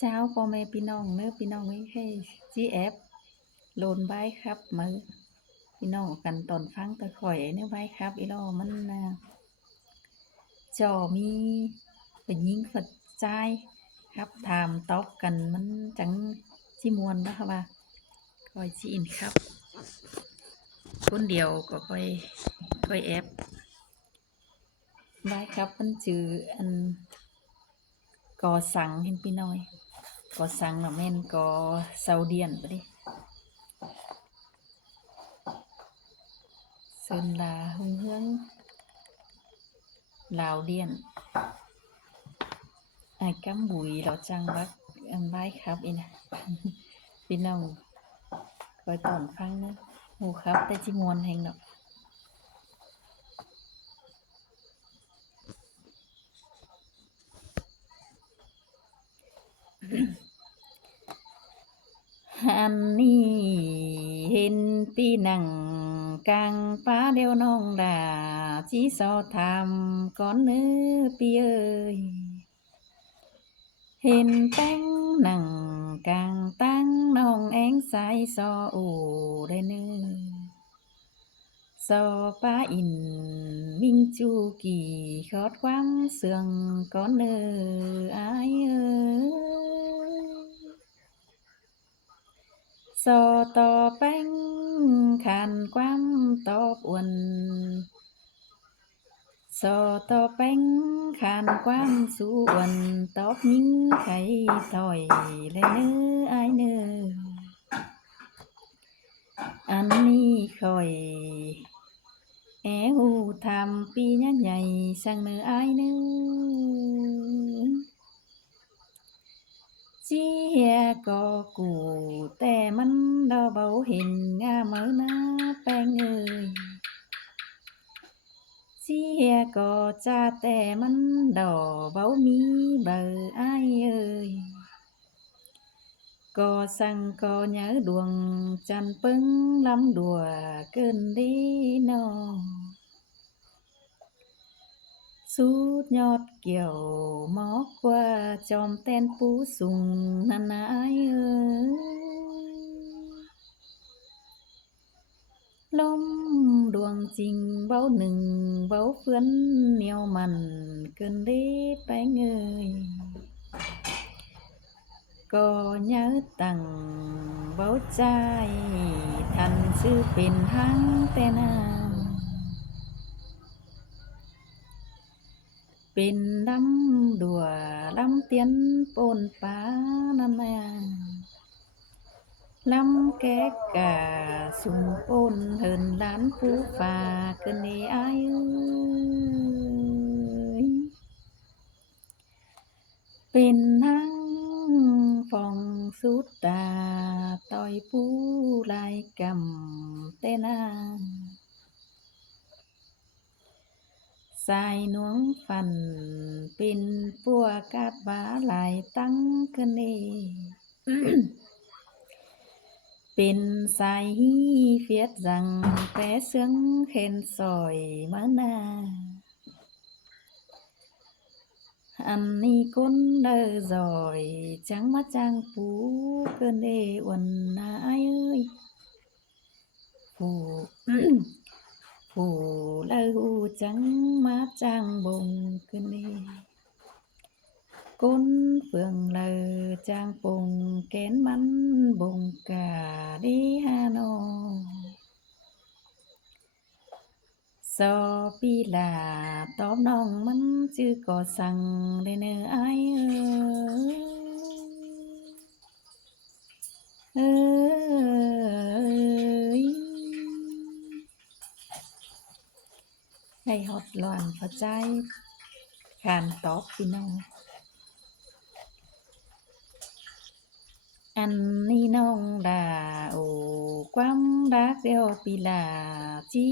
เช้าพ่อแม่พี่น้องเนื้อพี่น้องไม่ให้จีแอฟโลนไว้ครับมือพี่น้องกันตอนฟังตะข่อยเนื้อไว้ครับอีลอมันจอมีเป็นยิงฝัดใจครับถามตอบกันมันจังจิมวนนะคะว่าคอยจีอินครับคนเดียวก็ค่อยแอฟไว้ครับมันจืออันก่อสังเห็นพี่น้อยก่อสังเนาะแม่นก่อเซาเดียนปะดิเซินลาหึงเฮืองลาวเดียนไอ้กำบุยเราจังวักอันไว้ครับอีนะพี่น้องคอยตอนฟังนะหมูครับแต่จิมวนแห่งเนาะอันนี้เห็นปีหนังกลางฟ้าเดียวน้องดาจีสอทำก่อนเนื้อปีเอ้ยเห็นแป้งหนังกลางตั้งน้องแองสายซอโอได้เนื้อซอป้าอินมิงจูกี่ขอดความเสื่องก่อนเนื้ออายเอ้ย สอต่อแป้งขันความตอบอวนสอต่อแป้งขันความสู้อวนตอบยิ่งไข่ต่อยเลยเนื้ออายเนื้ออันนี้คอยแอวทำปีใหญ่สั่งเนื้ออายเนื้อ จีเฮียก็กูแต่มันดอเบาเห็นงาเมื่อนาแป้งเอ้ยจีเฮียก็จ้าแต่มันดอเบามีเบอร์อ้ายเอ้ยก็สั่งก็เหยอดวงจันปึ้งลำดัวเกินดีนอสุดยอดเกี่ยวหมอกกว่าจอมเต้นปูสูงนันนายเอ้ย ลมดวงจริงเบ้าหนึ่งเบ้าเพื่อนเหนียวมันเกินได้ไปเงยก็เย้อตั้งเบ้าใจทันชื่อเป็นหังแต่นางเป็นลำดัวลำเตียนปนป้านำนางลำแกกกะสุมปนเฮินล้านผู้ฝ่าเกินเออายเอ้ย เป็นทั้งฟองสุดตาต่อยผู้ลายกำเตนาสายหนวงฟันเป็นปัวกาดบาหลายตั้งกันเอเป็นสายฮีเฟียดจังแปเสืองเข็นซอยมานาอันนี้คนเด้อจอยจังมาจังปูเกินเอวันนาเอ้ย ผู้ ผู้เล่าจังมาจังบงขึ้นนี่ก้นเฟืองเลอจางปงแกนมันบงกาดีฮานอสอปีลาตอบน้องมันจื้อก่อสั่งได้เนอไอายเอ้ย ให้ฮอดหลอนพอใจการตอบพี่น้องอันนี้น้องดาโอ้ความรักเดียวปีลาจี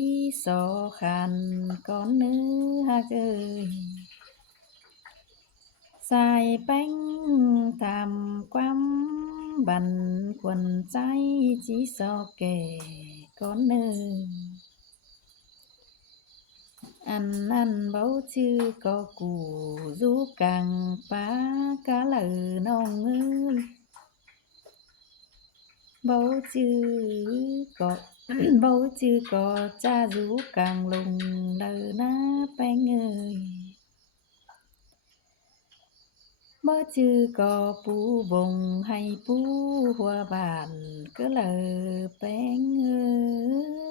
สอคันก่อนเนื้อฮักเอ้ยสายแป้งทำความบันควรใจจีสอแก่ก่อนเนื้อ อันนั้นเว้าชื่อก็กูอยู่กลางป่ากะเหลอน้องเอ้ยเว้าชื่อก็ เว้าชื่อก็จะอยู่กลางลงเด้อนะแป้งเอ้ยบ่ชื่อก็ปูบงให้ปูหัวบ้านก็เหลอแป้งเอ้ย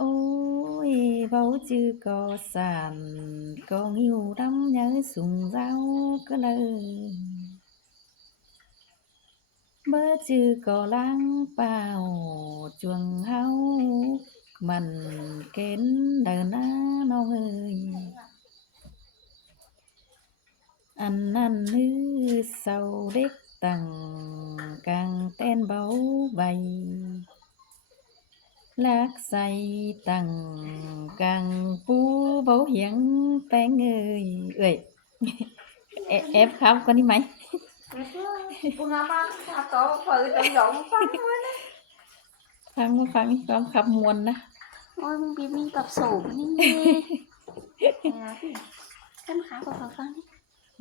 โอ้ยbáu chữ có sàn có nhiều lắm nhớ sùng rau cơ lơ bơ chữ có lang bao chuồng hao mình kén đờ na nó ơi ăn hư sau đếch tằng càng tên báu bày lạc say tằng càng phú báu hiển tên ơi ơi ép khóc con đi mày Pengalaman atau pagdamdam pa naman eh. ฟังมาฟังนี่ความขับมวลนะ Ôi mong bị mình tập sổ đi. Này là cái cân khá của phở phăng đi.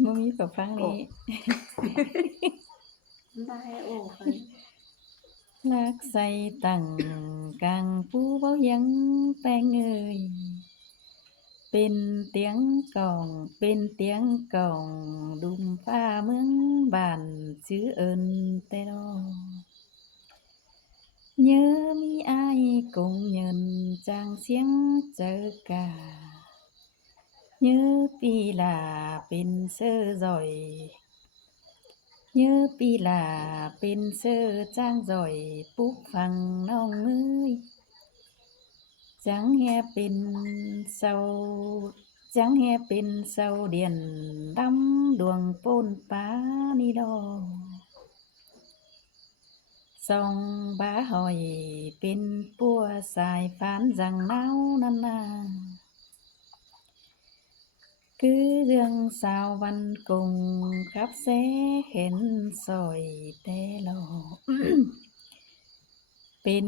มันมีกับฟังนี้ Ba hay ổ phấn. รักใส่ตั้งกลางผู้เว้าหยังแป้งเอ่ยเป็นเตียงกล่องเป็นเตียงกล่องดุมฟ้าเมืองบ้านชื่อเอิ้นแต่น้อnhớ mi ai cùng nhận chàng xiếng chớ cả nhớ pi là bên sơ giỏi nhớ pi là bên sơ trang giỏi phúc phẳng nong ơi chẳng nghe bên sau chẳng nghe bên sau điền đắm đường pôn pá ni đo song bá hỏi bên pua xài phán rằng náo năn na cứ đường sao văn cùng khắp sẽเห็น sỏiแต่ลอ เป็น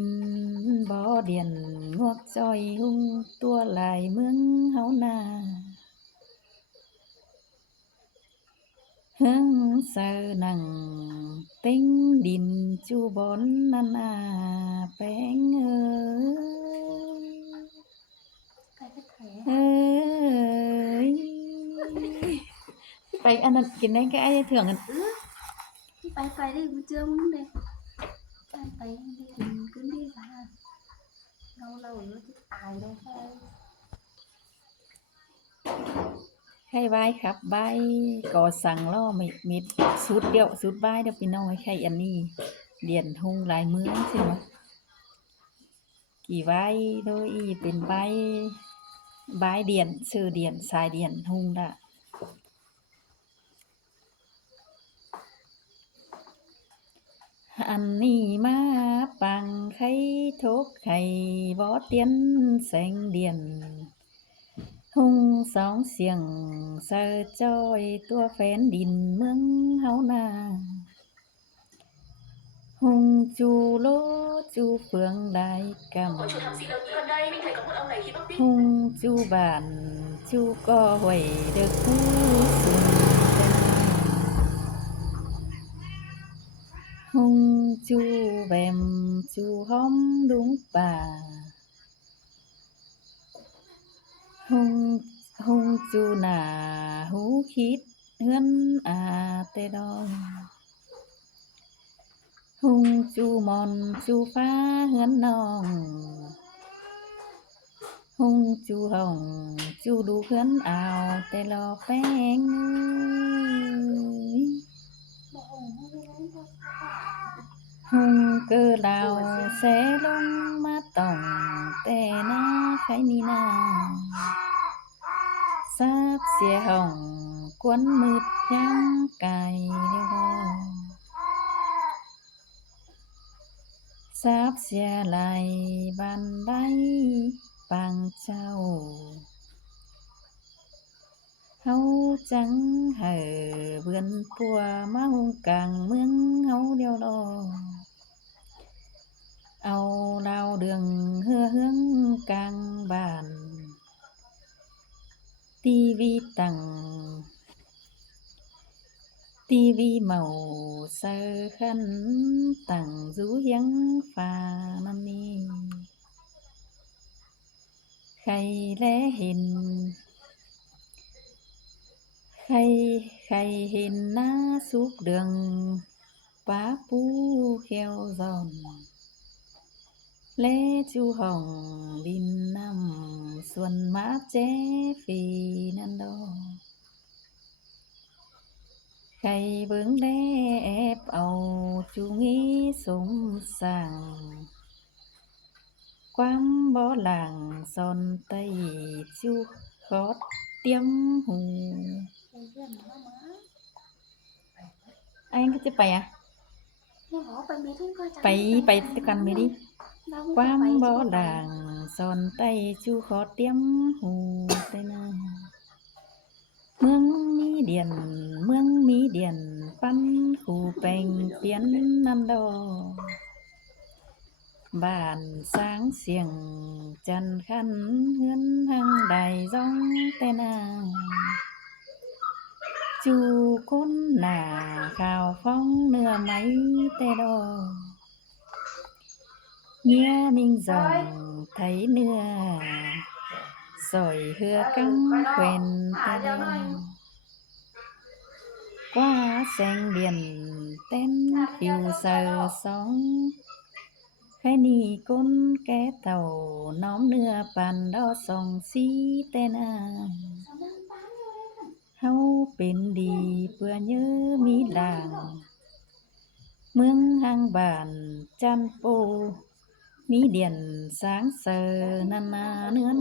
บ่อเดียนงวกจ้อยหุ่งตัวลายเมืองเฮานาเฮืองเซอนังเต็งดินจูบอนนานาแป้งเอ้ย Cái cái thẻ. เอ้ยไปอันนั้นกินได้แค่ไอ้เถื่องกัน Phải đi buổi trưa muốn đi. Phải đi cứ đi ra. Lâu lâu nó chứ ai đâu phải. ไข่ใบครับใบก่อสั่งล่อไม่มิดสุดเดียวสุดใบเดี๋ยวพี่น้องไข่อันนี้เดียนหงหลายเมืองใช่ไหมกี่ใบโดยอีเป็นใบใบเดียนชื่อเดียนสายเดียนหงละ อันนี้มาปังไข่ทกไข่บ่เตียนแสงเดียนหุงสองเสียงเสอจ้อยตัวแฟนดินเมืองเฮานาหุงจูโลจูเฟืองได้กำหุงจูบานจูก็หวยเด็กผู้สูงhung chu bèm chu hóm đúng bà hung hung chu nà hú khít hươn tê đo hung chu mòn chu phá hươn nong hung chu hồng chu đu hươn ào tê lo phèn hung cơ đào sẽ lông má tổng tè na khai ni na sáp xìa hồng cuốn mượt nhắm cài đeo đo sáp xìa lại bàn đáy bằng trao hấu trắng hở vườn pua má hung càng mướn hấu đeo đo เอาดาวเดืองเฮือเฮืองกลางบ้านตีวีตั้งตีวีเมาเซอขันตั้งจูเฮียงฟ้านั่นนี่ใครแลเห็นใครใครเห็นหน้าสุกเดืองป้าปูเขียวจอนและจูห้องดินน้ำส่วนมาเจฟีนันดอใครเบิ่งแลแอบเอาจูงี้สมสั่งความบ่หลังซอนไตจูขอดเตรียมหู เป็นเพื่อนมามา anh cứไปอ่ะ เนี่ยหอไปมีที่ก็จะ ไปกันไหมดิความบ่ด่างสอนไตชูขอเตรียมหูไปนะเมืองมีเดียนเมืองมีเดียนปั้นคู่แปลงเปลี่ยนนันดอบ้านสร้างเสียงจันขันเฮือนหังใดจ้องแต่นาจูก้นหน้าข่าวฟ้องเนื้อไหมแต่ดอ Nghe mình dòng thấy nưa rồi hưa căng quen tên qua sen biển tên phiêu sờ sóng khai ni côn ké tàu nóm nưa bàn đó sòng xí tên hau bên đi vừa nhớ mi làng mương hang bàn chan po มีเดียนสางเสอนานาเนื้อน